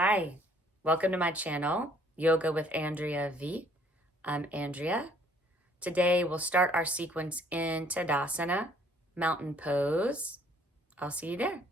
Hi, welcome to my channel, Yoga with Andrea V. I'm Andrea. Today we'll start our sequence in Tadasana, mountain pose. I'll see you there.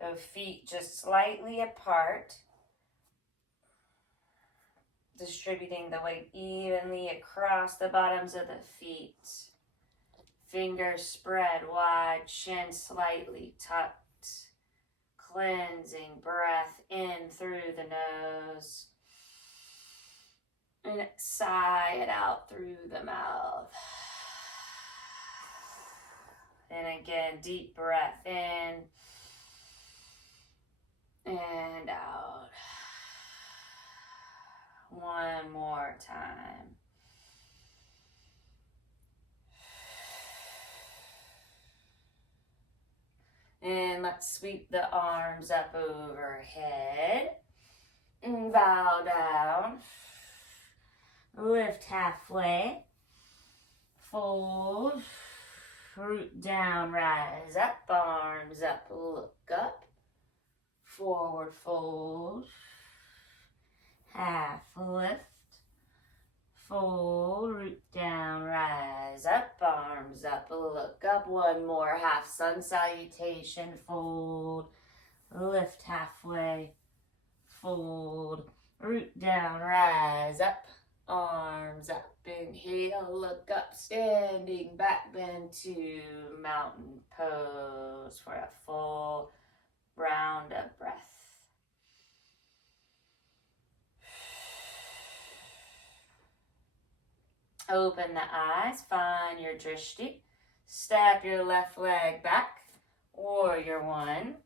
So feet just slightly apart, distributing the weight evenly across the bottoms of the feet. Fingers spread wide, chin slightly tucked. Cleansing breath in through the nose. And sigh it out through the mouth. And again, deep breath in and out. One more time. And let's sweep the arms up overhead. And bow down. Lift halfway. Fold. Root down, rise up. Arms up, look up. Forward fold. Half lift. Fold, root down, rise up, arms up, look up. One more half sun salutation, fold, lift halfway, fold, root down, rise up, arms up. Inhale, look up, standing back bend to mountain pose for a full round of breath. Open the eyes, find your drishti. Step your left leg back, warrior one.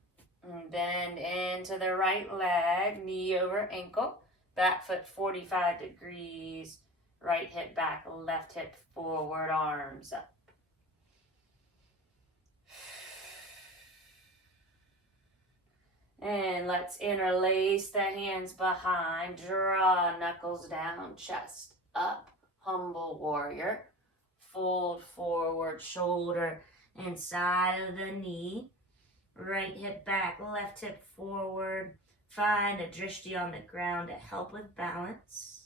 And bend into the right leg, knee over ankle. Back foot 45 degrees. Right hip back, left hip forward, arms up. And let's interlace the hands behind. Draw knuckles down, chest up. Humble warrior. Fold forward, shoulder inside of the knee. Right hip back, left hip forward. Find a drishti on the ground to help with balance.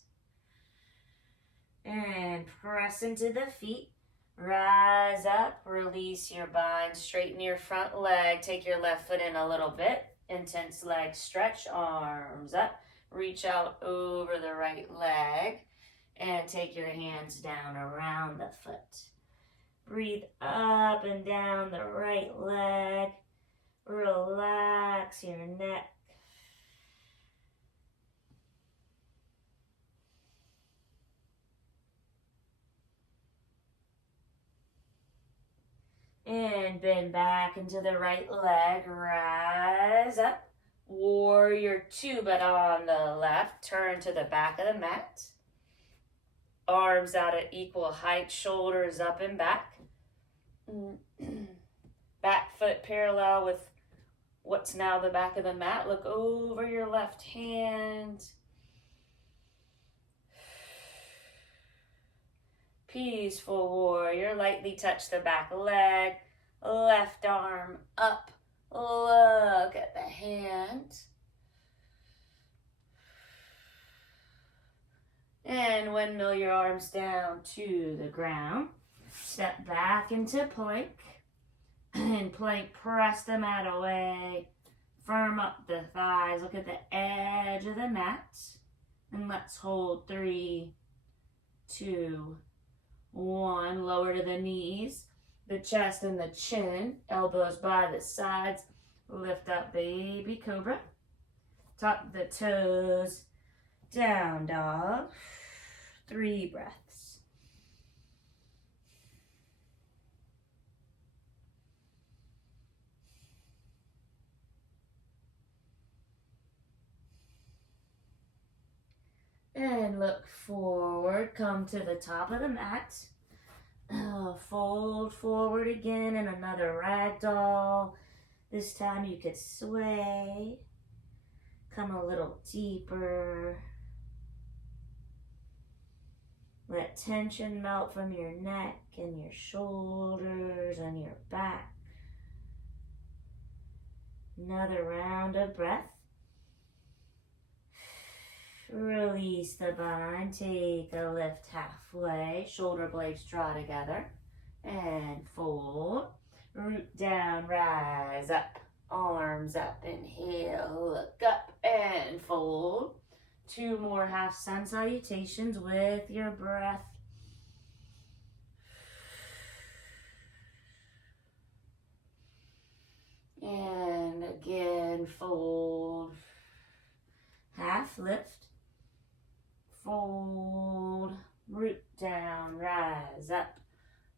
And press into the feet. Rise up, release your bind, straighten your front leg. Take your left foot in a little bit. Intense leg stretch, arms up. Reach out over the right leg. And take your hands down around the foot. Breathe up and down the right leg. Relax your neck. And bend back into the right leg. Rise up. Warrior two, but on the left. Turn to the back of the mat. Arms out at equal height, shoulders up and back. Back foot parallel with what's now the back of the mat. Look over your left hand. Peaceful warrior. Lightly touch the back leg. Left arm up. Look at the hand. And windmill your arms down to the ground. Step back into plank. In plank, press the mat away. Firm up the thighs. Look at the edge of the mat. And let's hold 3, 2, 1. Lower to the knees. The chest and the chin. Elbows by the sides. Lift up, baby cobra. Tuck the toes. Down dog. 3 breaths. And look forward. Come to the top of the mat. Fold forward again in another ragdoll. This time you could sway. Come a little deeper. Let tension melt from your neck and your shoulders and your back. Another round of breath. Release the bind, take a lift halfway, shoulder blades draw together, and fold. Root down, rise up, arms up, inhale, look up, and fold. 2 more half sun salutations with your breath. And again, fold. Half lift. Fold. Root down, rise up.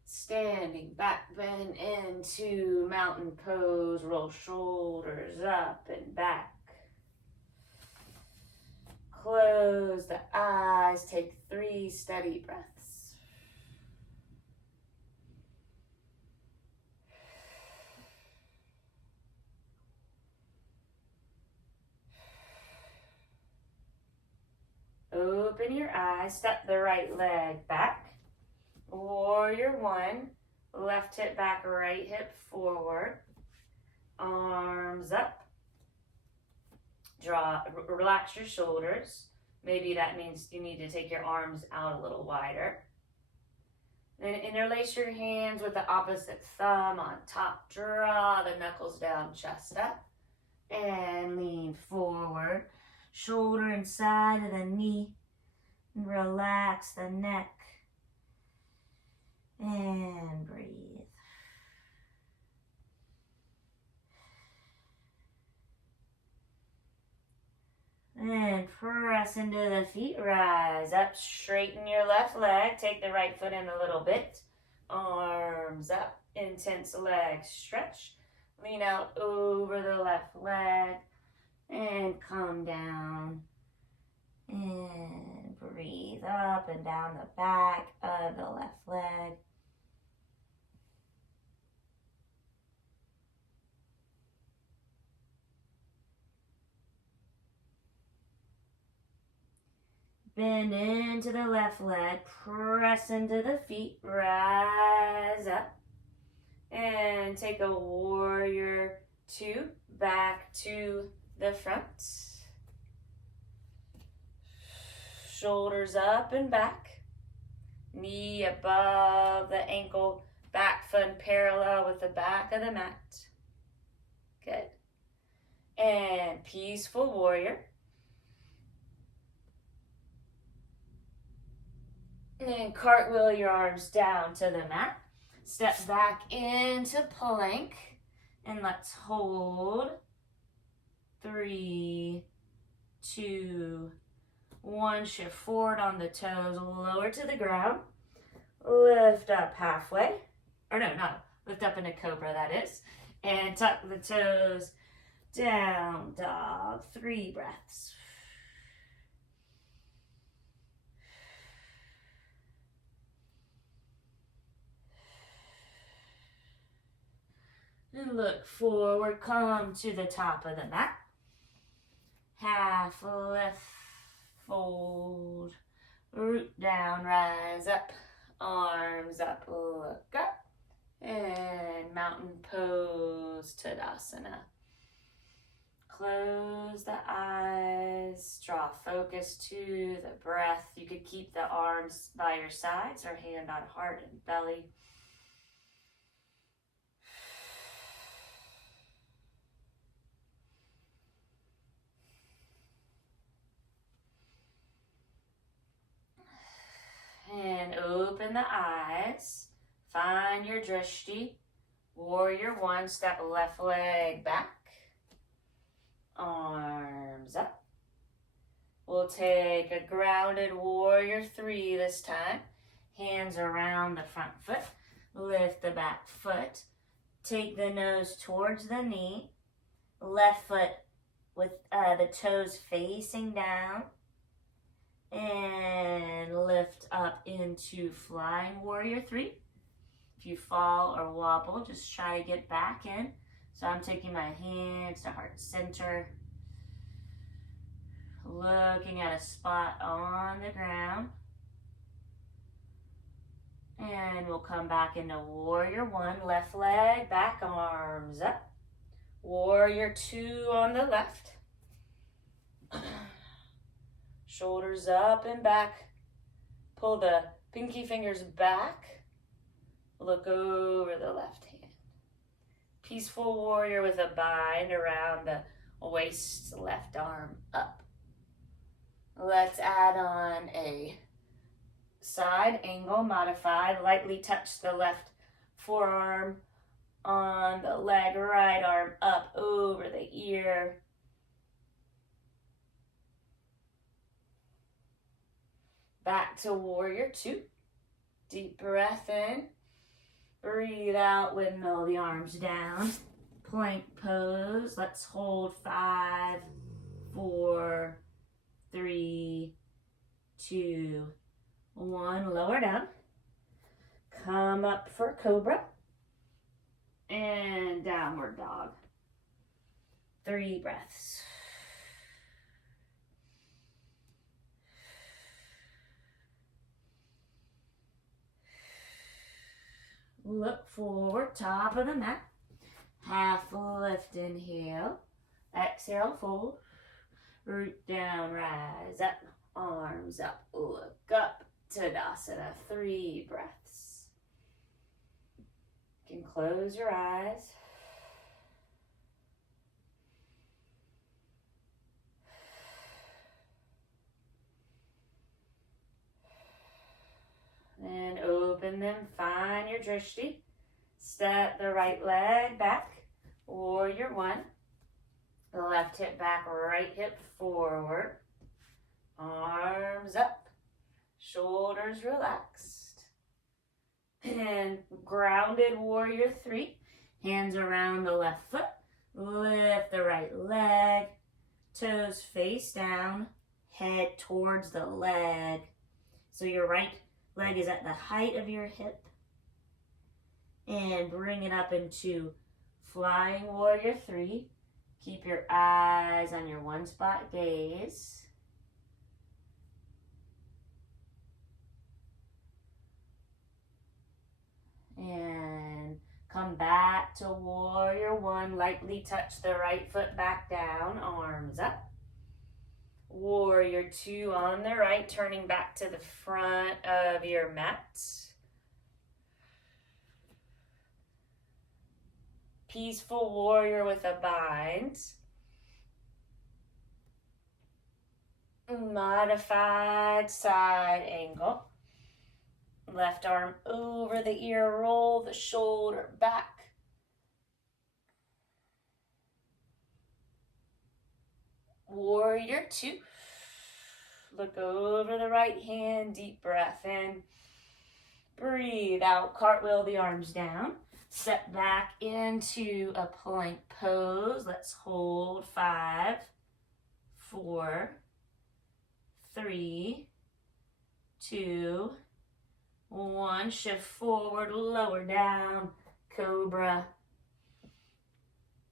Standing back bend into mountain pose. Roll shoulders up and back. Close the eyes. Take 3 steady breaths. Open your eyes. Step the right leg back. Warrior 1. Left hip back, right hip forward. Arms up. Relax your shoulders. Maybe that means you need to take your arms out a little wider. Then interlace your hands with the opposite thumb on top. Draw the knuckles down, chest up. And lean forward. Shoulder inside of the knee. And relax the neck. And breathe. And press into the feet, rise up, straighten your left leg, take the right foot in a little bit, arms up, intense leg stretch, lean out over the left leg, and come down, and breathe up and down the back of the left leg. Bend into the left leg, press into the feet, rise up, and take a warrior 2 back to the front. Shoulders up and back, knee above the ankle, back foot parallel with the back of the mat. Good. And peaceful warrior. And cartwheel your arms down to the mat. Step back into plank. And let's hold. 3, 2, 1. Shift forward on the toes. Lower to the ground. Lift up halfway. Or no, not lift up in a cobra, that is. And tuck the toes. Down dog. 3 breaths. And look forward, come to the top of the mat. Half lift, fold, root down, rise up, arms up, look up, and mountain pose, Tadasana. Close the eyes, draw focus to the breath. You could keep the arms by your sides or hand on heart and belly. And open the eyes. Find your drishti. Warrior 1, step left leg back. Arms up. We'll take a grounded warrior 3 this time. Hands around the front foot. Lift the back foot. Take the nose towards the knee. Left foot with the toes facing down. And lift up into flying warrior 3. If you fall or wobble, just try to get back in. So I'm taking my hands to heart center. Looking at a spot on the ground. And we'll come back into warrior 1. Left leg back, arms up. Warrior two on the left. Shoulders up and back. Pull the pinky fingers back. Look over the left hand. Peaceful warrior with a bind around the waist, left arm up. Let's add on a side angle modified. Lightly touch the left forearm on the leg, right arm up over the ear. Back to warrior two. Deep breath in. Breathe out, windmill the arms down. Plank pose. Let's hold 5, 4, 3, 2, 1. Lower down. Come up for cobra. And downward dog. 3 breaths. Look forward, top of the mat. Half lift, inhale. Exhale, fold. Root down, rise up. Arms up, look up. Tadasana, 3 breaths. You can close your eyes. And open them, find your drishti. Step the right leg back, warrior one. The left hip back, right hip forward. Arms up, shoulders relaxed. And grounded warrior three. Hands around the left foot. Lift the right leg. Toes face down. Head towards the leg. So your right leg is at the height of your hip. And bring it up into flying warrior three. Keep your eyes on your one spot gaze. And come back to warrior one. Lightly touch the right foot back down, arms up. Warrior two on the right, turning back to the front of your mat. Peaceful warrior with a bind. Modified side angle. Left arm over the ear, roll the shoulder back. Warrior two. Look over the right hand, deep breath in. Breathe out, cartwheel the arms down. Step back into a plank pose. Let's hold 5, 4, 3, 2, 1. Shift forward, lower down, cobra,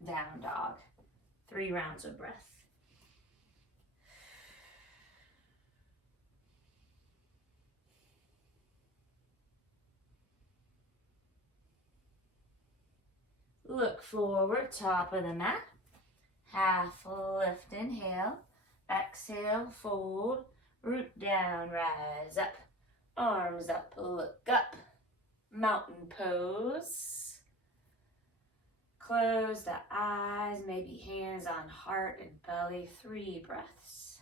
down dog. 3 rounds of breath. Look forward, top of the mat. Half lift, inhale. Exhale, fold. Root down, rise up. Arms up, look up. Mountain pose. Close the eyes, maybe hands on heart and belly. 3 breaths.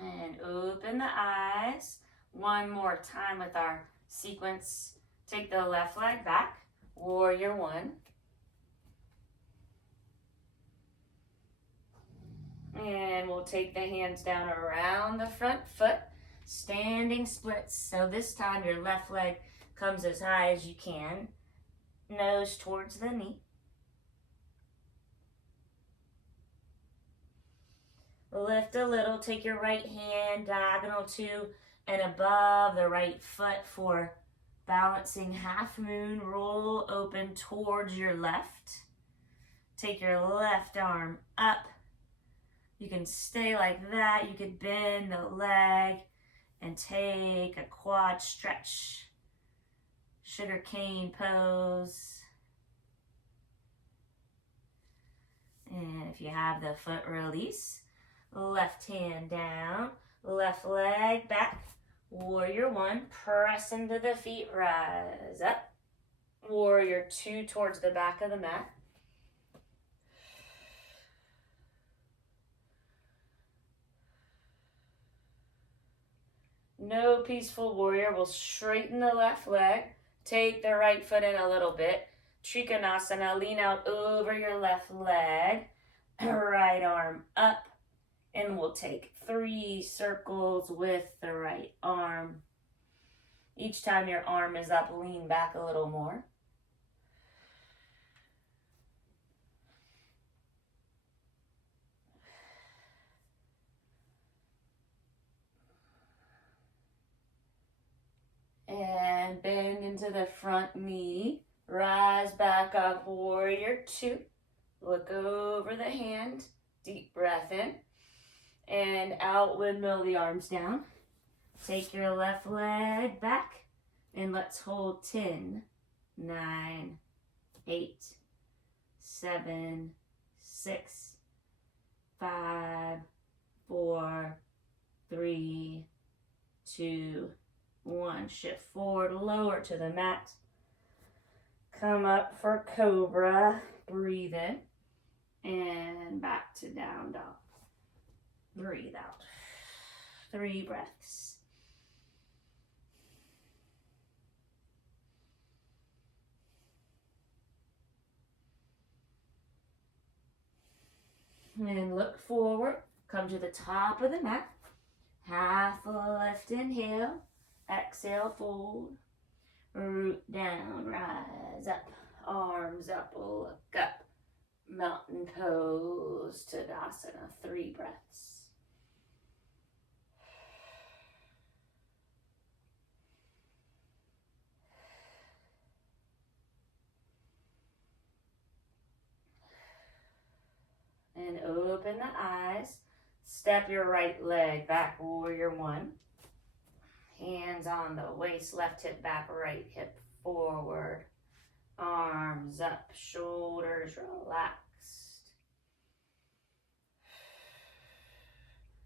And open the eyes. One more time with our sequence. Take the left leg back. Warrior one. And we'll take the hands down around the front foot. Standing splits. So this time your left leg comes as high as you can. Nose towards the knee. Lift a little, take your right hand diagonal to and above the right foot for balancing half moon. Roll open towards your left. Take your left arm up. You can stay like that. You could bend the leg and take a quad stretch. Sugar cane pose. And if you have the foot release, left hand down, left leg back. Warrior one, press into the feet, rise up. Warrior two towards the back of the mat. No peaceful warrior. We'll straighten the left leg. Take the right foot in a little bit. Trikonasana, lean out over your left leg. Right arm up. And we'll take 3 circles with the right arm. Each time your arm is up, lean back a little more. And bend into the front knee. Rise back up, warrior two. Look over the hand. Deep breath in. And out, windmill the arms down. Take your left leg back. And let's hold 10, 9, 8, 7, 6, 5, 4, 3, 2, 1. Shift forward, lower to the mat. Come up for cobra. Breathe in. And back to down dog. Breathe out. 3 breaths. And look forward. Come to the top of the mat. Half a lift, inhale. Exhale, fold. Root down, rise up. Arms up, look up. Mountain pose, Tadasana. 3 breaths. And open the eyes. Step your right leg back, warrior one. Hands on the waist, left hip back, right hip forward. Arms up, shoulders relaxed.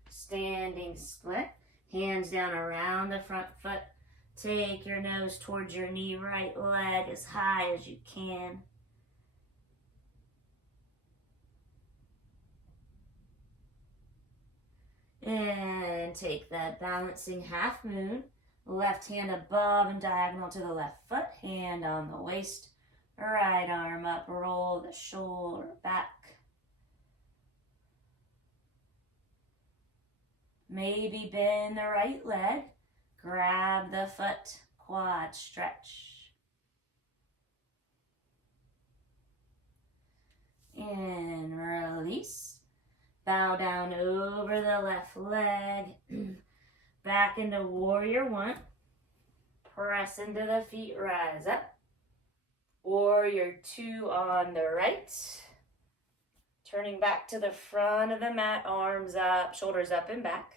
Standing split. Hands down around the front foot. Take your nose towards your knee, right leg as high as you can. And take that balancing half moon. Left hand above and diagonal to the left foot. Hand on the waist. Right arm up. Roll the shoulder back. Maybe bend the right leg. Grab the foot. Quad stretch. And release. Bow down over the left leg. Back into warrior one. Press into the feet, rise up. Warrior two on the right. Turning back to the front of the mat, arms up, shoulders up and back.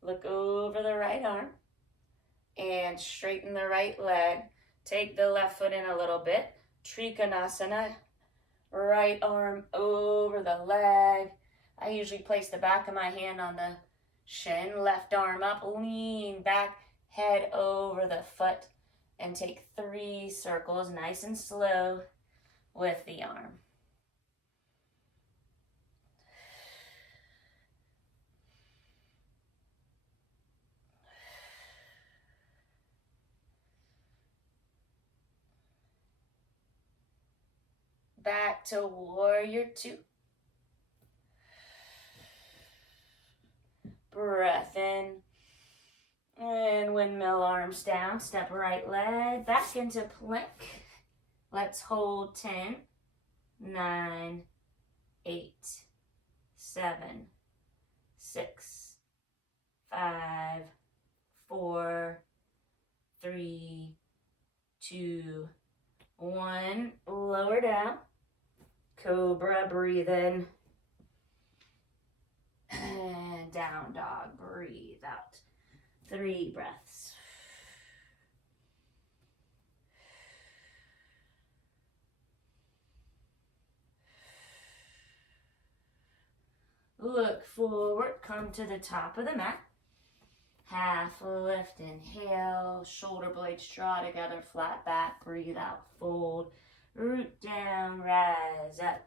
Look over the right arm. And straighten the right leg. Take the left foot in a little bit. Trikonasana. Right arm over the leg. I usually place the back of my hand on the shin, left arm up, lean back, head over the foot, and take 3 circles, nice and slow, with the arm. Back to warrior two. Breath in. And windmill arms down. Step right leg back into plank. Let's hold 10, 9, 8, 7, 6, 5, 4, 3, 2, 1. Lower down. Cobra, breathe in. down dog. Breathe out. 3 breaths. Look forward, come to the top of the mat. Half lift, inhale, shoulder blades draw together, flat back, breathe out, fold, root down, rise up,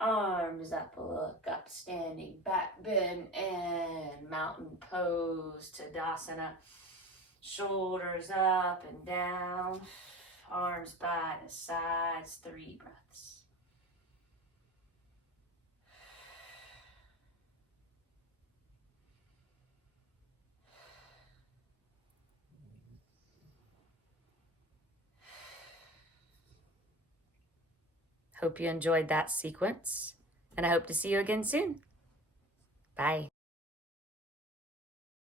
arms up, look up, standing back, bend, and mountain pose, Tadasana. Shoulders up and down, arms by the sides, 3 breaths. Hope you enjoyed that sequence, and I hope to see you again soon. Bye.